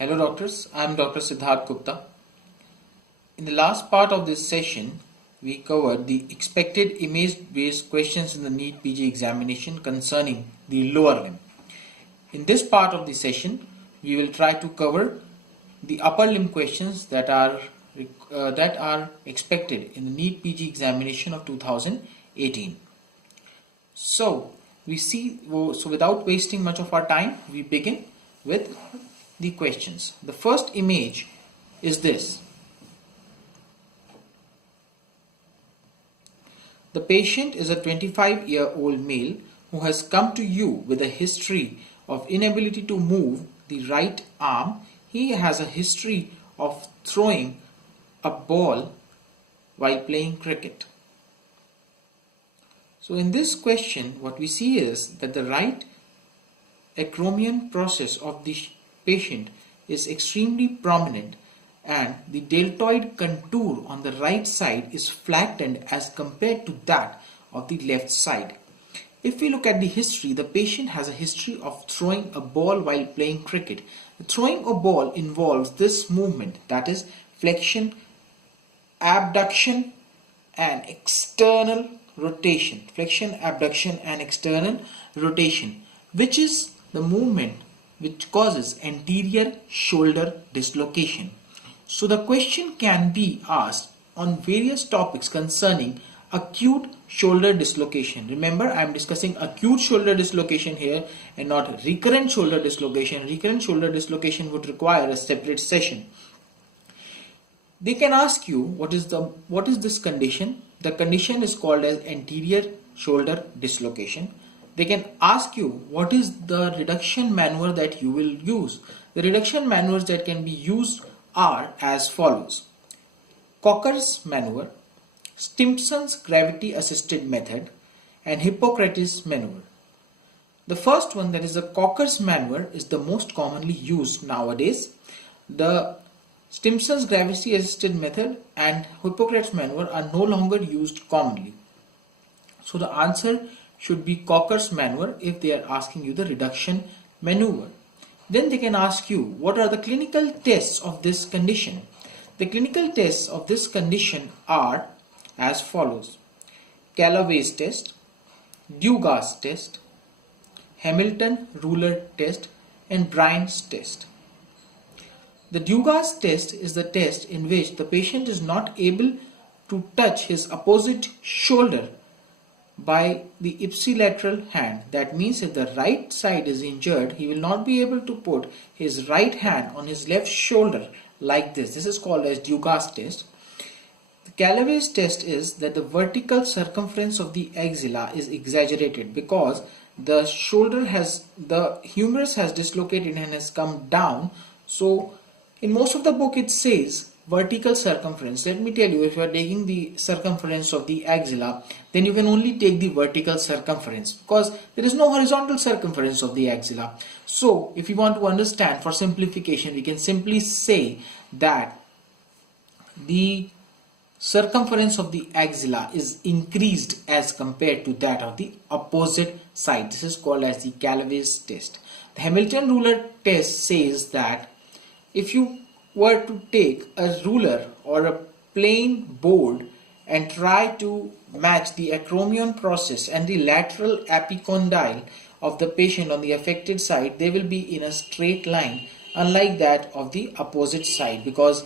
Hello doctors, I am Dr. Siddharth Gupta. In the last part of this session, we covered the expected image-based questions in the NEET PG examination concerning the lower limb. In this part of the session, we will try to cover the upper limb questions that are expected in the NEET PG examination of 2018. So without wasting much of our time, we begin with the questions. The first image is this. The patient is a 25-year-old male who has come to you with a history of inability to move the right arm. He has a history of throwing a ball while playing cricket. So in this question, what we see is that the right acromion process of the patient is extremely prominent and the deltoid contour on the right side is flattened as compared to that of the left side. If we look at the history, the patient has a history of throwing a ball while playing cricket. Throwing a ball involves this movement, that is flexion, abduction and external rotation. Flexion, abduction and external rotation, which is the movement which causes anterior shoulder dislocation. So the question can be asked on various topics concerning acute shoulder dislocation. Remember, I am discussing acute shoulder dislocation here and not recurrent shoulder dislocation. Recurrent shoulder dislocation would require a separate session. They can ask you what is this condition. The condition is called as anterior shoulder dislocation. They can ask you what is the reduction maneuver that you will use. The reduction maneuvers that can be used are as follows: Cocker's maneuver, Stimpson's gravity assisted method and Hippocrates maneuver. The first one, that is the Cocker's maneuver, is the most commonly used nowadays. The Stimpson's gravity assisted method and Hippocrates maneuver are no longer used commonly. So the answer should be Cocker's maneuver if they are asking you the reduction maneuver. Then they can ask you what are the clinical tests of this condition. The clinical tests of this condition are as follows: Callaway's test, Dugas test, Hamilton ruler test and Bryan's test. The Dugas test is the test in which the patient is not able to touch his opposite shoulder by the ipsilateral hand. That means if the right side is injured, he will not be able to put his right hand on his left shoulder like this. This is called as Dugas test. The Callaway's test is that the vertical circumference of the axilla is exaggerated because the humerus has dislocated and has come down. So in most of the book it says vertical circumference. Let me tell you, if you are taking the circumference of the axilla, then you can only take the vertical circumference because there is no horizontal circumference of the axilla. So if you want to understand, for simplification, we can simply say that the circumference of the axilla is increased as compared to that of the opposite side. This is called as the Callaway's test. The Hamilton ruler test says that if you were to take a ruler or a plain board and try to match the acromion process and the lateral epicondyle of the patient on the affected side, they will be in a straight line, unlike that of the opposite side, because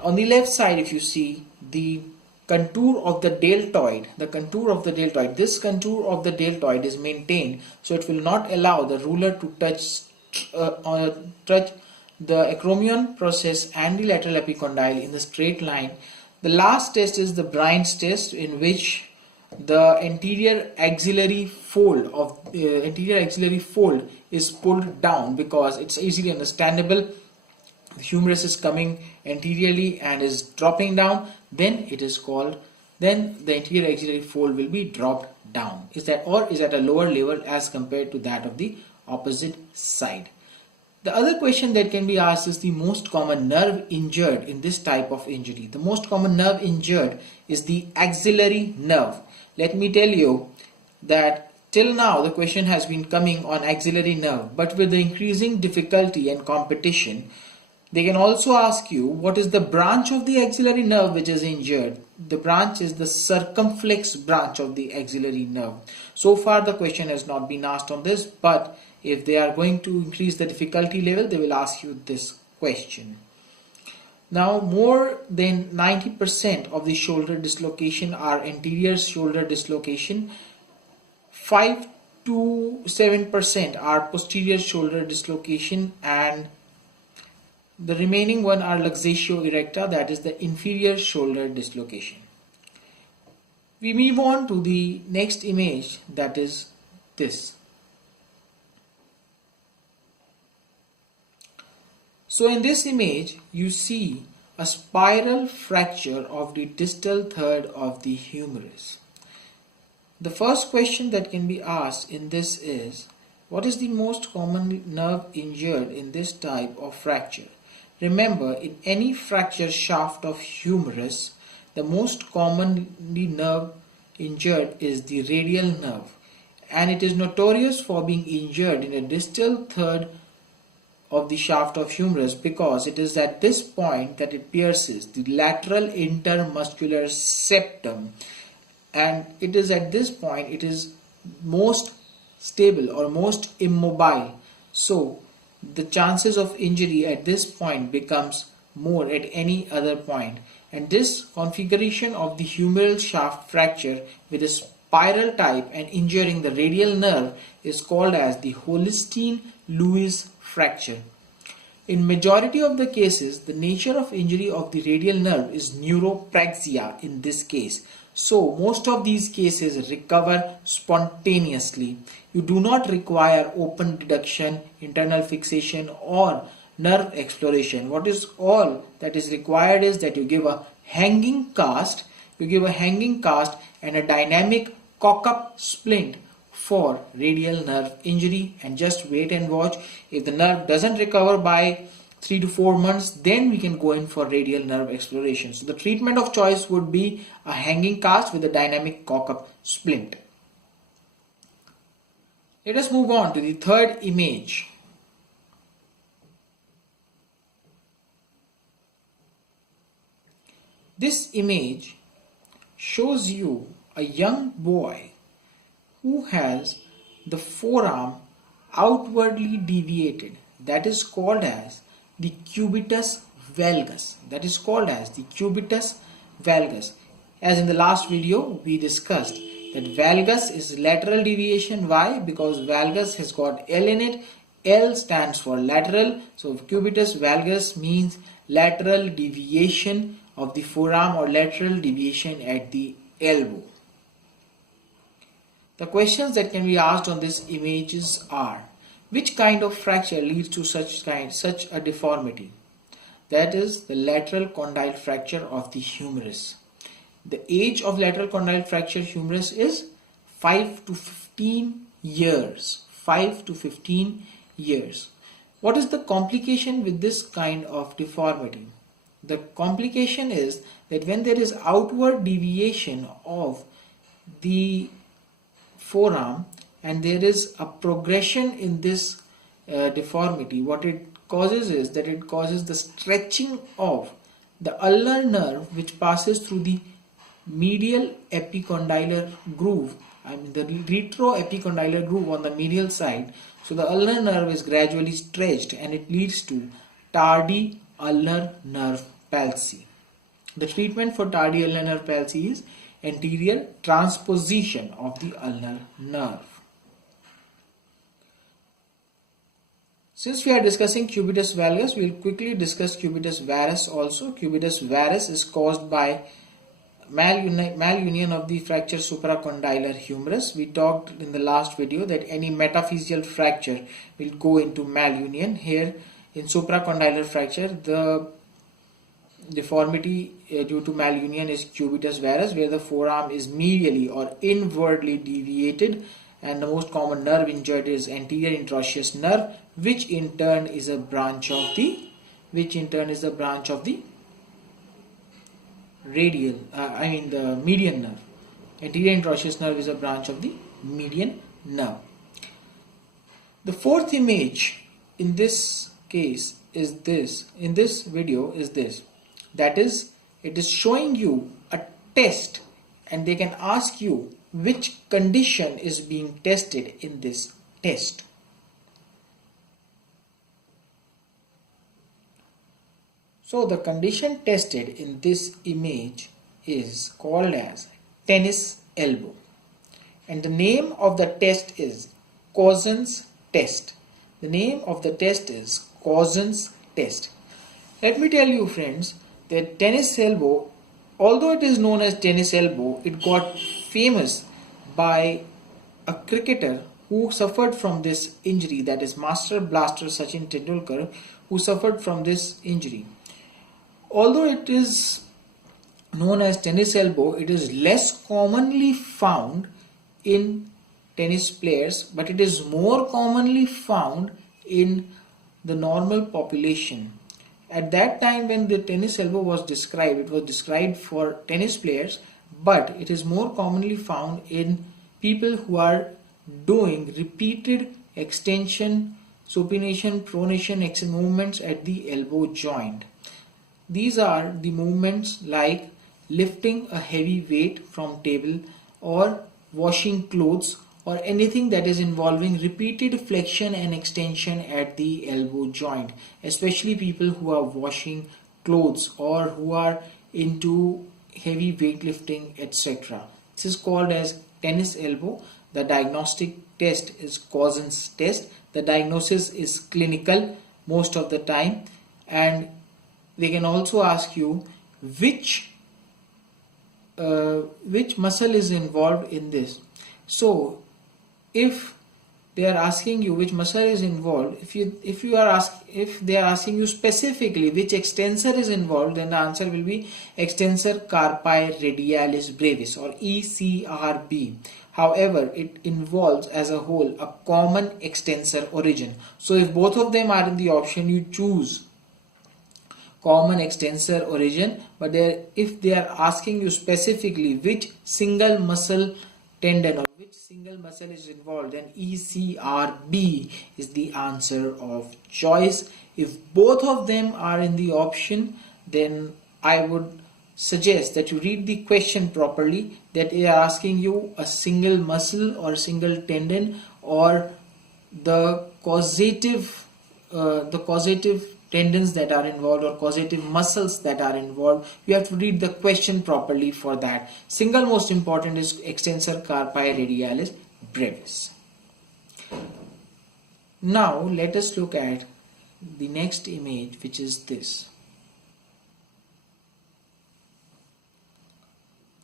on the left side, if you see the contour of the deltoid, this contour of the deltoid is maintained, so it will not allow the ruler to touch the acromion process and the lateral epicondyle in the straight line. The last test is the Bryan's test, in which the anterior axillary fold is pulled down because it's easily understandable. The humerus is coming anteriorly and is dropping down. Then the anterior axillary fold will be dropped down. Is at a lower level as compared to that of the opposite side. The other question that can be asked is the most common nerve injured in this type of injury. The most common nerve injured is the axillary nerve. Let me tell you that Till now, the question has been coming on axillary nerve, but with the increasing difficulty and competition, they can also ask you what is the branch of the axillary nerve which is injured. The branch is the circumflex branch of the axillary nerve. So far, the question has not been asked on this, but if they are going to increase the difficulty level, they will ask you this question. Now, more than 90% of the shoulder dislocation are anterior shoulder dislocation. 5 to 7% are posterior shoulder dislocation, and the remaining one are luxatio erecta, that is the inferior shoulder dislocation. We move on to the next image, that is this. So in this image, you see a spiral fracture of the distal third of the humerus. The first question that can be asked in this is, what is the most common nerve injured in this type of fracture? Remember, in any fracture shaft of humerus, the most commonly nerve injured is the radial nerve, and it is notorious for being injured in a distal third of the shaft of humerus because it is at this point that it pierces the lateral intermuscular septum, and it is at this point it is most stable or most immobile. So the chances of injury at this point becomes more at any other point, and this configuration of the humeral shaft fracture with a spiral type and injuring the radial nerve is called as the Holstein-Lewis fracture. In majority of the cases, the nature of injury of the radial nerve is neuropraxia in this case. So most of these cases recover spontaneously. You do not require open deduction, internal fixation or nerve exploration. What is all that is required is that you give a hanging cast, and a dynamic cock-up splint for radial nerve injury, and just wait and watch. If the nerve doesn't recover by 3 to 4 months, then we can go in for radial nerve exploration. So the treatment of choice would be a hanging cast with a dynamic cock-up splint. Let us move on to the third image. This image shows you a young boy who has the forearm outwardly deviated. That is called as the cubitus valgus. As in the last video, we discussed that valgus is lateral deviation. Why? Because valgus has got L in it. L stands for lateral. So cubitus valgus means lateral deviation of the forearm or lateral deviation at the elbow. The questions that can be asked on these images are, which kind of fracture leads to such a deformity? That is the lateral condyle fracture of the humerus. The age of lateral condyle fracture humerus is 5 to 15 years. 5 to 15 years. What is the complication with this kind of deformity? The complication is that when there is outward deviation of the forearm and there is a progression in this deformity, what it causes is that it causes the stretching of the ulnar nerve which passes through the medial epicondylar groove, the retroepicondylar groove on the medial side. So the ulnar nerve is gradually stretched and it leads to tardy ulnar nerve palsy. The treatment for tardy ulnar nerve palsy is anterior transposition of the ulnar nerve. Since we are discussing cubitus valgus, we will quickly discuss cubitus varus also. Cubitus varus is caused by malunion of the fracture supracondylar humerus. We talked in the last video that any metaphyseal fracture will go into malunion. Here in supracondylar fracture, the deformity due to malunion is cubitus varus, where the forearm is medially or inwardly deviated, and the most common nerve injured is anterior interosseous nerve, which in turn is a branch of the radial, the median nerve. Anterior interosseous nerve is a branch of the median nerve. The fourth image in this case is this, in this video is this. That is, it is showing you a test and they can ask you which condition is being tested in this test. So the condition tested in this image is called as tennis elbow, and the name of the test is Cousins test. The name of the test is Cousins test. Let me tell you friends that tennis elbow, although it is known as tennis elbow, it got famous by a cricketer who suffered from this injury, that is Master Blaster Sachin Tendulkar, who suffered from this injury. Although it is known as tennis elbow, it is less commonly found in tennis players, but it is more commonly found in the normal population. At that time when the tennis elbow was described, it was described for tennis players, but it is more commonly found in people who are doing repeated extension, supination, pronation, movements at the elbow joint. These are the movements like lifting a heavy weight from table or washing clothes or anything that is involving repeated flexion and extension at the elbow joint, especially people who are washing clothes or who are into heavy weightlifting, etc. This is called as tennis elbow. The diagnostic test is Cousins test. The diagnosis is clinical most of the time, and they can also ask you which muscle is involved in this. So if they are asking you which muscle is involved, if they are asking you specifically which extensor is involved, then the answer will be extensor carpi radialis brevis or ECRB. However, it involves as a whole a common extensor origin. So if both of them are in the option, you choose common extensor origin. But if they are asking you specifically which single muscle tendon or which single muscle is involved, then ECRB is the answer of choice. If both of them are in the option, then I would suggest that you read the question properly, that they are asking you a single muscle or single tendon or the causative tendons that are involved or causative muscles that are involved. You have to read the question properly for that. Single most important is extensor carpi radialis brevis. Now let us look at the next image, which is this.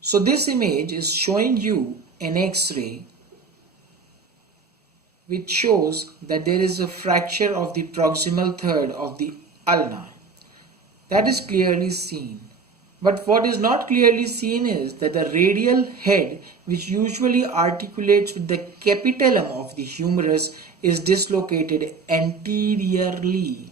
So this image is showing you an X-ray which shows that there is a fracture of the proximal third of the ulna. That is clearly seen. But what is not clearly seen is that the radial head, which usually articulates with the capitellum of the humerus, is dislocated anteriorly.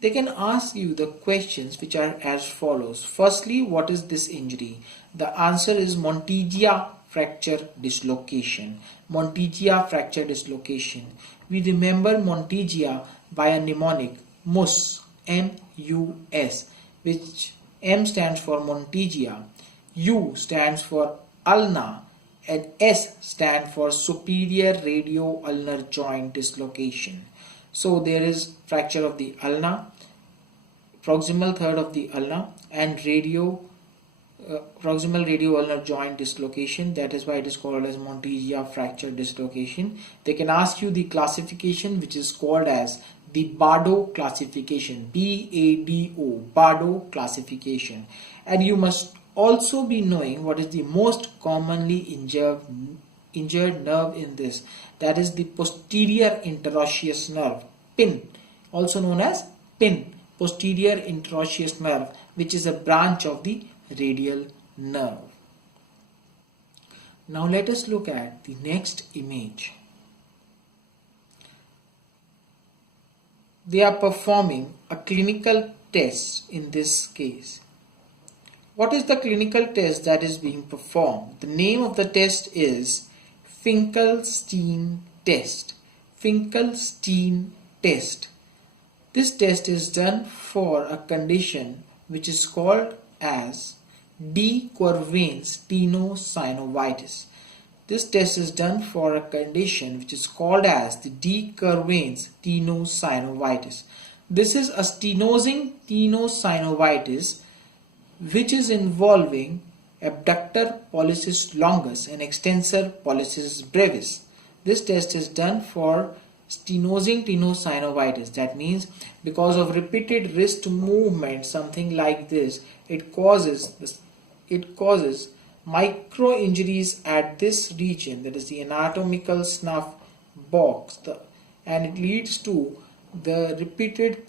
They can ask you the questions which are as follows. Firstly, what is this injury? The answer is Monteggia fracture dislocation. Monteggia fracture dislocation. We remember Monteggia by a mnemonic MUS, M-U-S, which M stands for Monteggia, U stands for ulna, and S stands for superior radio-ulnar joint dislocation. So there is fracture of the ulna, proximal third of the ulna, and proximal radio-ulnar joint dislocation. That is why it is called as Monteggia fracture dislocation. They can ask you the classification, which is called as the Bardo classification, B-A-D-O, Bardo classification. And you must also be knowing what is the most commonly injured nerve in this. That is the posterior interosseous nerve, PIN, also known as PIN, posterior interosseous nerve, which is a branch of the radial nerve. Now let us look at the next image. They are performing a clinical test in this case. What is the clinical test that is being performed? The name of the test is Finkelstein test. Finkelstein test. This test is done for a condition which is called as de Quervain's tenosynovitis. This test is done for a condition which is called as the de Quervain's tenosynovitis. This is a stenosing tenosynovitis which is involving abductor pollicis longus and extensor pollicis brevis. This test is done for stenosing tenosynovitis. That means because of repeated wrist movement, something like this, it causes micro injuries at this region, that is the anatomical snuff box, and it leads to the repeated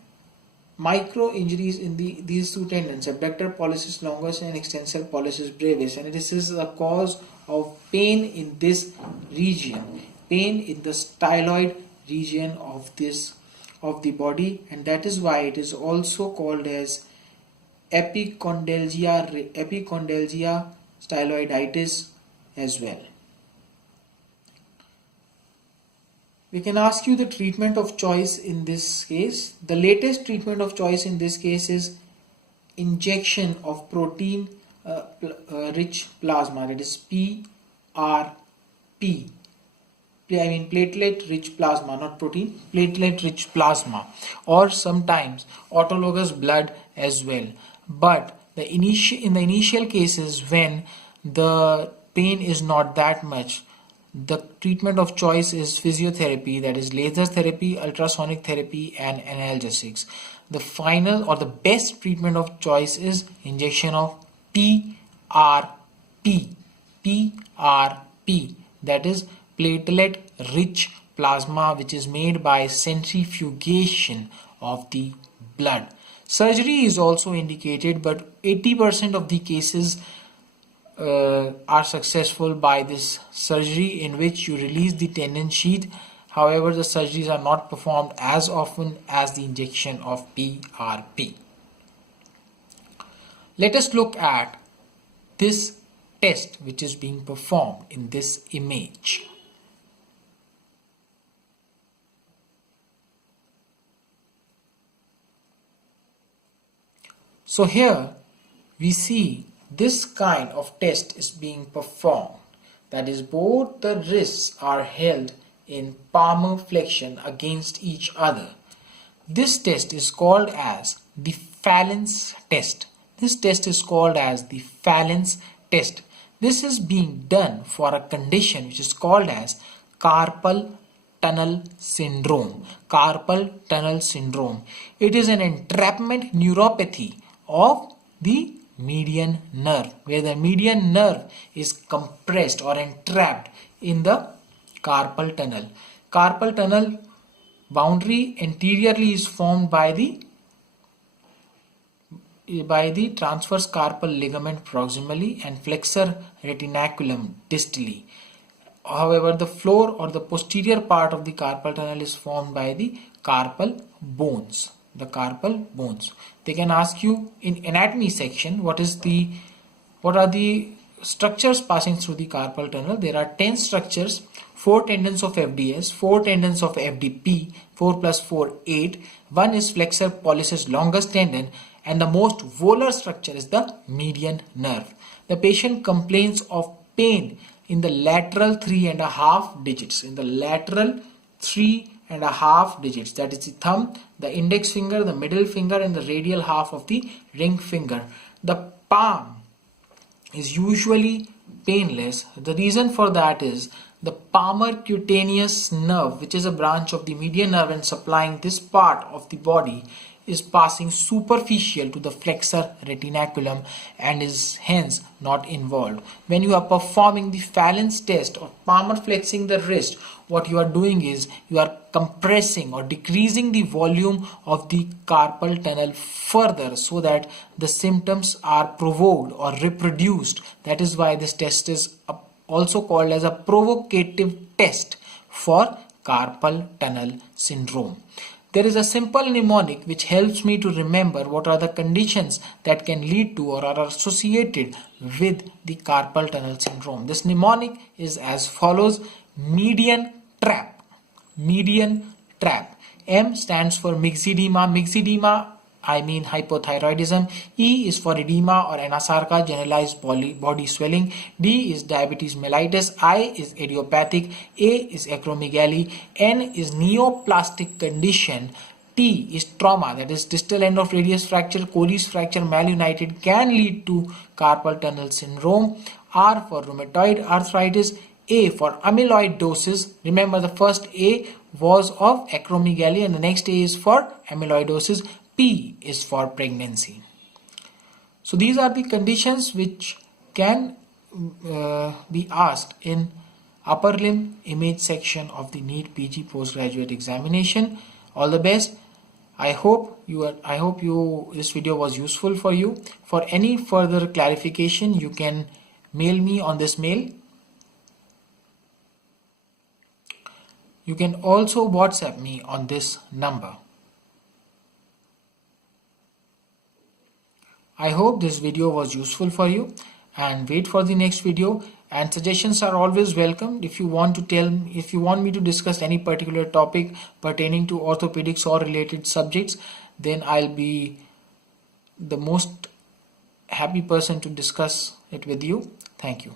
micro injuries in these two tendons, abductor pollicis longus and extensor pollicis brevis, and this is a cause of pain in this region, pain in the styloid region of the body, and that is why it is also called as epicondylgia styloiditis as well. We can ask you the treatment of choice in this case. The latest treatment of choice in this case is injection of protein rich plasma, that is PRP. I mean platelet rich plasma, not protein, platelet rich plasma, or sometimes autologous blood as well. But in the initial cases when the pain is not that much, the treatment of choice is physiotherapy, that is laser therapy, ultrasonic therapy and analgesics. The final or the best treatment of choice is injection of PRP, that is platelet rich plasma, which is made by centrifugation of the blood. Surgery is also indicated, but 80% of the cases are successful by this surgery, in which you release the tendon sheath. However, the surgeries are not performed as often as the injection of PRP. Let us look at this test which is being performed in this image. So here we see this kind of test is being performed, that is both the wrists are held in palmar flexion against each other. This test is called as the Phalen's test. This test is called as the Phalen's test. This is being done for a condition which is called as carpal tunnel syndrome. Carpal tunnel syndrome. It is an entrapment neuropathy of the median nerve, where the median nerve is compressed or entrapped in the carpal tunnel. Carpal tunnel boundary anteriorly is formed by the transverse carpal ligament proximally and flexor retinaculum distally. However, the floor or the posterior part of the carpal tunnel is formed by the carpal bones. The carpal bones. They can ask you in anatomy section what are the structures passing through the carpal tunnel. There are 10 structures, 4 tendons of FDS, 4 tendons of FDP, 4 plus 4, 8. One is flexor pollicis longus tendon, and the most volar structure is the median nerve. The patient complains of pain in the lateral 3.5 digits. In the lateral 3.5 digits, that is the thumb, the index finger, the middle finger and the radial half of the ring finger. The palm is usually painless. The reason for that is the palmar cutaneous nerve, which is a branch of the median nerve and supplying this part of the body, is passing superficial to the flexor retinaculum and is hence not involved. When you are performing the Phalen's test or palmar flexing the wrist, what you are doing is you are compressing or decreasing the volume of the carpal tunnel further so that the symptoms are provoked or reproduced. That is why this test is also called as a provocative test for carpal tunnel syndrome. There is a simple mnemonic which helps me to remember what are the conditions that can lead to or are associated with the carpal tunnel syndrome. This mnemonic is as follows: median trap. Median trap. M stands for myxedema. Myxedema, I mean hypothyroidism. E is for edema or anasarca, generalized body swelling. D is diabetes mellitus. I is idiopathic. A is acromegaly. N is neoplastic condition. T is trauma, that is distal end of radius fracture, Colles fracture malunited can lead to carpal tunnel syndrome. R for rheumatoid arthritis. A for amyloidosis. Remember, the first A was of acromegaly and the next A is for amyloidosis. P is for pregnancy. So these are the conditions which can be asked in upper limb image section of the NEET PG postgraduate examination. All the best. I hope this video was useful for you. For any further clarification, you can mail me on this mail. You can also WhatsApp me on this number. I hope this video was useful for you, and wait for the next video. And suggestions are always welcome. If you want me to discuss any particular topic pertaining to orthopedics or related subjects, then I'll be the most happy person to discuss it with you. Thank you.